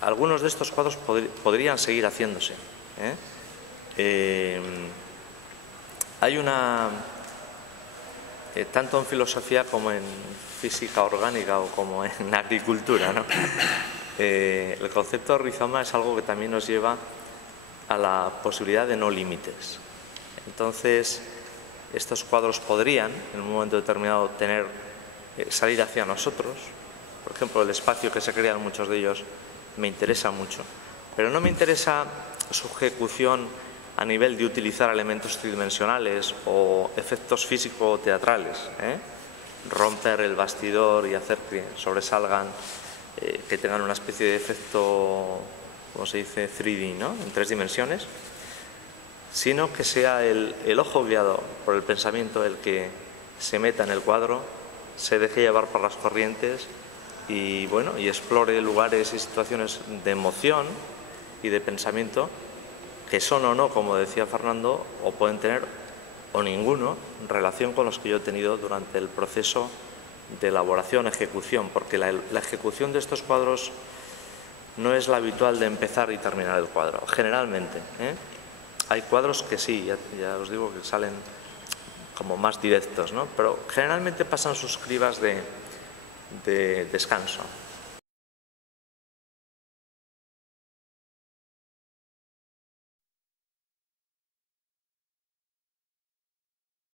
algunos de estos cuadros podrían seguir haciéndose. Hay una, tanto en filosofía como en física orgánica o como en agricultura, ¿no? El concepto de rizoma es algo que también nos lleva a la posibilidad de no límites. Entonces, estos cuadros podrían, en un momento determinado, salir hacia nosotros. Por ejemplo, el espacio que se crea en muchos de ellos me interesa mucho, pero no me interesa su ejecución a nivel de utilizar elementos tridimensionales o efectos físico-teatrales, romper el bastidor y hacer que sobresalgan, que tengan una especie de efecto, como se dice, 3D, ¿no? En 3 dimensiones, sino que sea el ojo guiado por el pensamiento el que se meta en el cuadro, se deje llevar por las corrientes y, bueno, y explore lugares y situaciones de emoción y de pensamiento que son o no, como decía Fernando, o pueden tener o ninguno relación con los que yo he tenido durante el proceso de elaboración, ejecución, porque la ejecución de estos cuadros no es la habitual de empezar y terminar el cuadro, generalmente. Hay cuadros que sí, ya os digo que salen como más directos, ¿no? Pero generalmente pasan sus cribas de descanso.